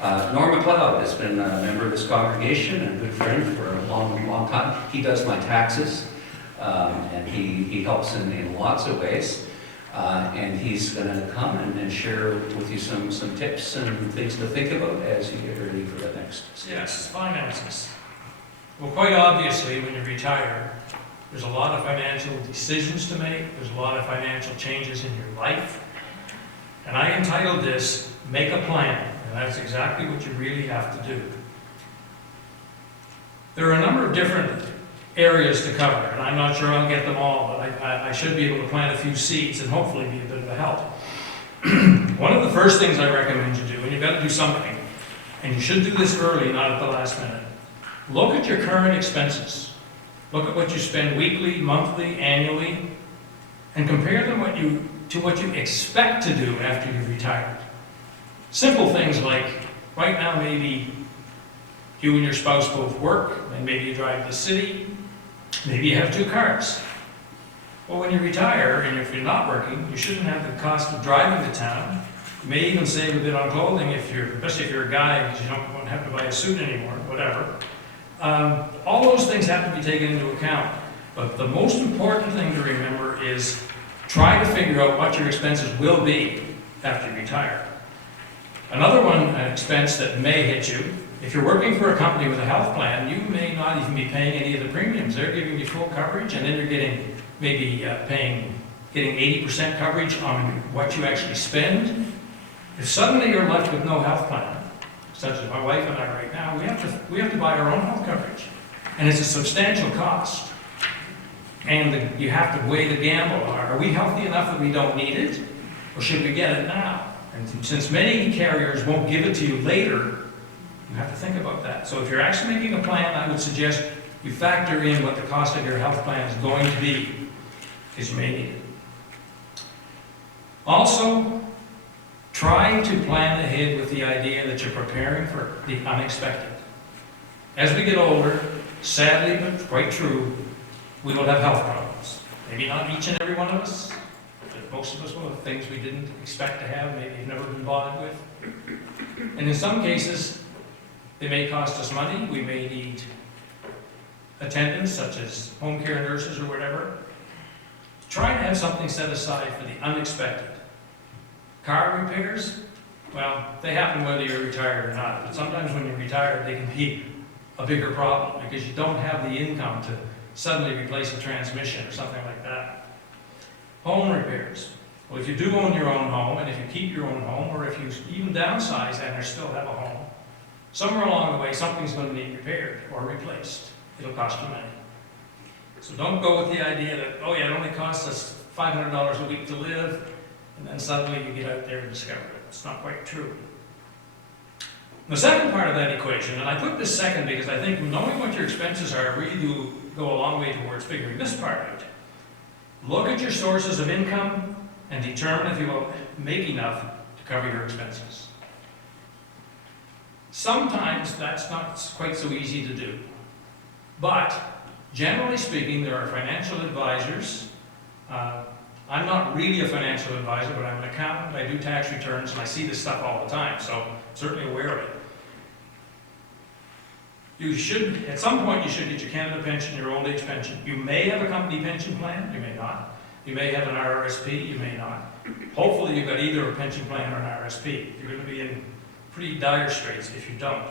Norm McLeod has been a member of this congregation and a good friend for a long, long time. He does my taxes, and he helps in lots of ways. And he's going to come and share with you some tips and things to think about as you get ready for the next stage. Yes, finances. Well, quite obviously, when you retire, there's a lot of financial decisions to make. There's a lot of financial changes in your life. And I entitled this, Make a Plan. And that's exactly what you really have to do. There are a number of different areas to cover, and I'm not sure I'll get them all, but I should be able to plant a few seeds and hopefully be a bit of a help. One of the first things I recommend you do, and you've got to do something, and you should do this early, not at the last minute, look at your current expenses. Look at what you spend weekly, monthly, annually, and compare them to what you expect to do after you've retired. Simple things like, right now maybe you and your spouse both work, and maybe you drive the city, maybe you have 2 cars. Well, when you retire, and if you're not working, you shouldn't have the cost of driving to town. You may even save a bit on clothing, especially if you're a guy, because you don't have to buy a suit anymore, whatever. All those things have to be taken into account. But the most important thing to remember is try to figure out what your expenses will be after you retire. Another one, an expense that may hit you, if you're working for a company with a health plan, you may not even be paying any of the premiums. They're giving you full coverage, and then you're getting maybe getting 80% coverage on what you actually spend. If suddenly you're left with no health plan, such as my wife and I right now, we have to buy our own health coverage, and it's a substantial cost. And you have to weigh the gamble. Are we healthy enough that we don't need it, or should we get it now? And since many carriers won't give it to you later, you have to think about that. So if you're actually making a plan, I would suggest you factor in what the cost of your health plan is going to be, because you may need it. Also, try to plan ahead with the idea that you're preparing for the unexpected. As we get older, sadly but quite true, we will have health problems. Maybe not each and every one of us, but most of us will have things we didn't expect to have, maybe you've never been bothered with. And in some cases, they may cost us money. We may need attendants, such as home care nurses or whatever. Try to have something set aside for the unexpected. Car repairs, well, they happen whether you're retired or not. But sometimes when you're retired, they can be a bigger problem because you don't have the income to suddenly replace a transmission or something like that. Home repairs. Well, if you do own your own home, and if you keep your own home, or if you even downsize and still have a home, somewhere along the way, something's going to need repaired or replaced. It'll cost you money. So don't go with the idea that, oh yeah, it only costs us $500 a week to live, and then suddenly you get out there and discover it. It's not quite true. The second part of that equation, and I put this second because I think knowing what your expenses are really do go a long way towards figuring this part out. Look at your sources of income and determine if you will make enough to cover your expenses. Sometimes that's not quite so easy to do. But generally speaking, there are financial advisors. I'm not really a financial advisor, but I'm an accountant. I do tax returns, and I see this stuff all the time, so I'm certainly aware of it. You should, at some point, you should get your Canada pension, your old age pension. You may have a company pension plan, you may not. You may have an RRSP, you may not. Hopefully you've got either a pension plan or an RRSP. You're going to be in pretty dire straits if you don't.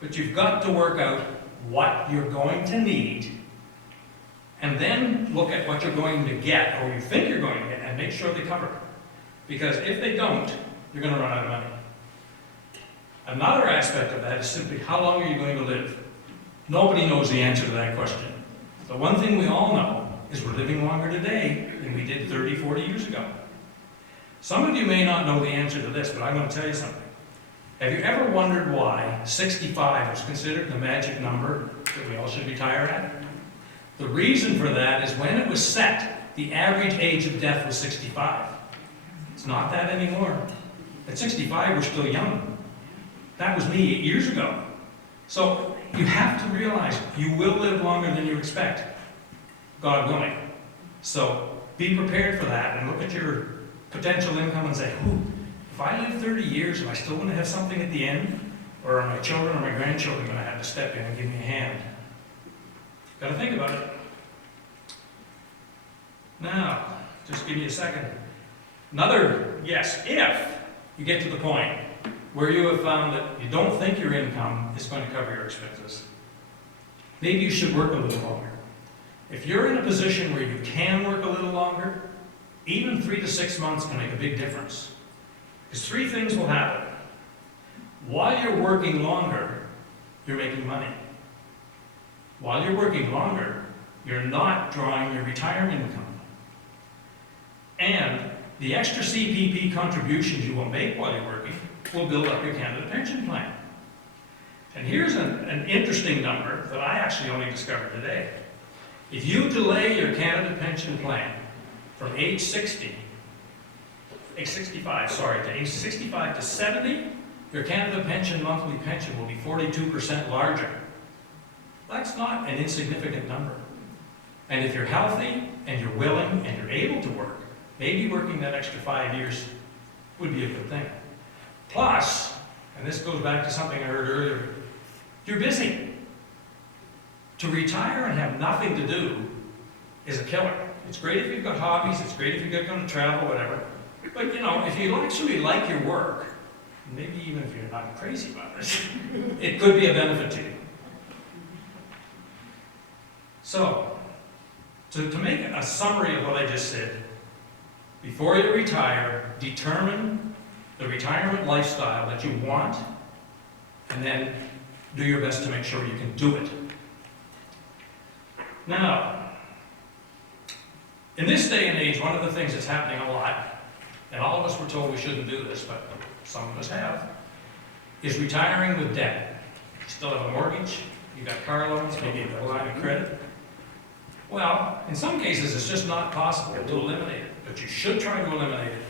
But you've got to work out what you're going to need, and then look at what you're going to get, or you think you're going to get, and make sure they cover it. Because if they don't, you're going to run out of money. Another aspect of that is simply, how long are you going to live? Nobody knows the answer to that question. The one thing we all know is we're living longer today than we did 30, 40 years ago. Some of you may not know the answer to this, but I'm going to tell you something. Have you ever wondered why 65 was considered the magic number that we all should retire at? The reason for that is when it was set, the average age of death was 65. It's not that anymore. At 65, we're still young. That was me 8 years ago. So you have to realize you will live longer than you expect, God willing. So be prepared for that and look at your potential income and say, if I live 30 years, am I still going to have something at the end? Or are my children or my grandchildren going to have to step in and give me a hand? Got to think about it. Now, just give me a second. Another, yes, if you get to the point where you have found that you don't think your income is going to cover your expenses, maybe you should work a little longer. If you're in a position where you can work a little longer, even 3 to 6 months can make a big difference. Because 3 things will happen. While you're working longer, you're making money. While you're working longer, you're not drawing your retirement income. And the extra CPP contributions you will make while you're working will build up your Canada Pension Plan. And here's an interesting number that I actually only discovered today. If you delay your Canada Pension Plan from age 65 to age 65 to 70, your Canada Pension monthly pension will be 42% larger. That's not an insignificant number. And if you're healthy and you're willing and you're able to work, maybe working that extra 5 years would be a good thing. Plus, and this goes back to something I heard earlier, you're busy. To retire and have nothing to do is a killer. It's great if you've got hobbies, it's great if you're going to travel, whatever. But if you actually like your work, maybe even if you're not crazy about it, it could be a benefit to you. So, to make a summary of what I just said, before you retire, determine the retirement lifestyle that you want, and then do your best to make sure you can do it. Now, in this day and age, one of the things that's happening a lot, and all of us were told we shouldn't do this, but some of us have, is retiring with debt. You still have a mortgage, you've got car loans, maybe you've got a line of credit. Well, in some cases, it's just not possible to eliminate it, but you should try to eliminate it,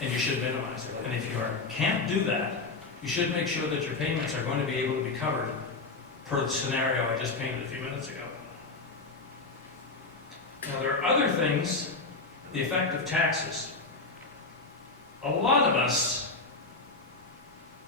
and you should minimize it. And if you can't do that, you should make sure that your payments are going to be able to be covered per the scenario I just painted a few minutes ago. Now, there are other things, the effect of taxes. A lot of us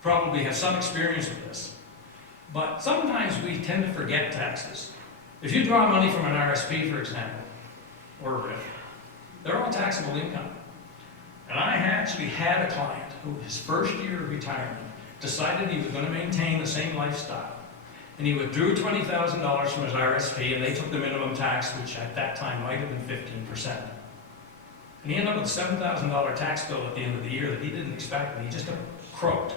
probably have some experience with this, but sometimes we tend to forget taxes. If you draw money from an RSP, for example, or a RIF, they're all taxable income. And I actually had a client who, his first year of retirement, decided he was going to maintain the same lifestyle. And he withdrew $20,000 from his RSP, and they took the minimum tax, which at that time might have been 15%. And he ended up with a $7,000 tax bill at the end of the year that he didn't expect, and he just got croaked.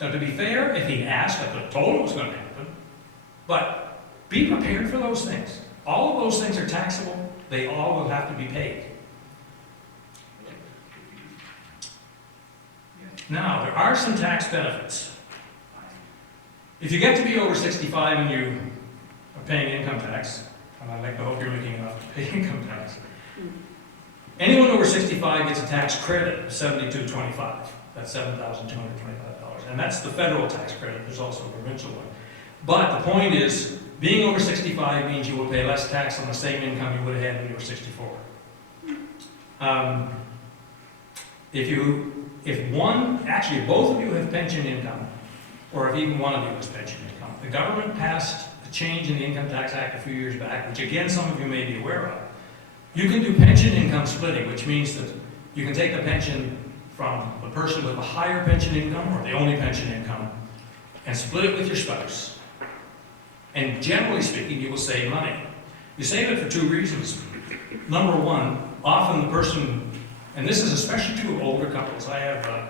Now, to be fair, if he asked, I could have told him it was going to happen. But be prepared for those things. All of those things are taxable. They all will have to be paid. Now, there are some tax benefits. If you get to be over 65 and you are paying income tax, and I'd like to hope you're making enough to pay income tax, anyone over 65 gets a tax credit of $72.25. That's $7,225. And that's the federal tax credit. There's also a provincial one. But the point is, being over 65 means you will pay less tax on the same income you would have had when you were 64. If both of you have pension income, or if even one of you has pension income, the government passed a change in the Income Tax Act a few years back, which again some of you may be aware of. You can do pension income splitting, which means that you can take the pension from the person with a higher pension income, or the only pension income, and split it with your spouse. And generally speaking, you will save money. You save it for 2 reasons. Number one, often the person, and this is especially true of older couples. I have a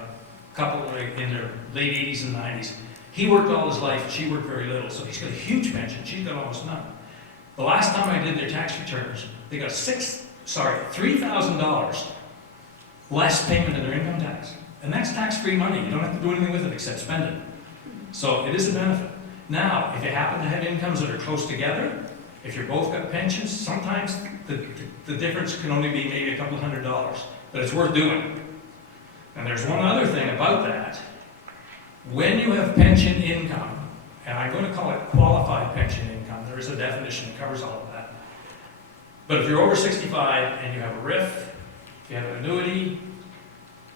couple in their late 80s and 90s. He worked all his life, she worked very little, so he's got a huge pension. She's got almost none. The last time I did their tax returns, they got $3,000 less payment in their income tax. And that's tax-free money. You don't have to do anything with it except spend it. So it is a benefit. Now, if you happen to have incomes that are close together, if you're both got pensions, sometimes the difference can only be maybe a couple $100, but it's worth doing. And there's one other thing about that. When you have pension income, and I'm going to call it qualified pension income, there is a definition that covers all of that. But if you're over 65 and you have a RIF, if you have an annuity,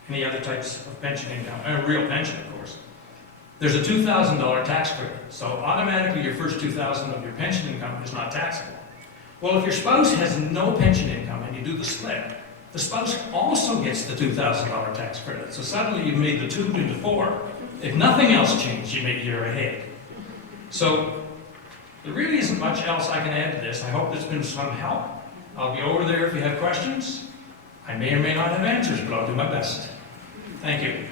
any other types of pension income, and a real pension, of course, there's a $2,000 tax credit. So automatically your first $2,000 of your pension income is not taxable. Well, if your spouse has no pension income and you do the split, the spouse also gets the $2,000 tax credit. So suddenly you've made the 2 into 4. If nothing else changed, you're ahead. So there really isn't much else I can add to this. I hope there's been some help. I'll be over there if you have questions. I may or may not have answers, but I'll do my best. Thank you.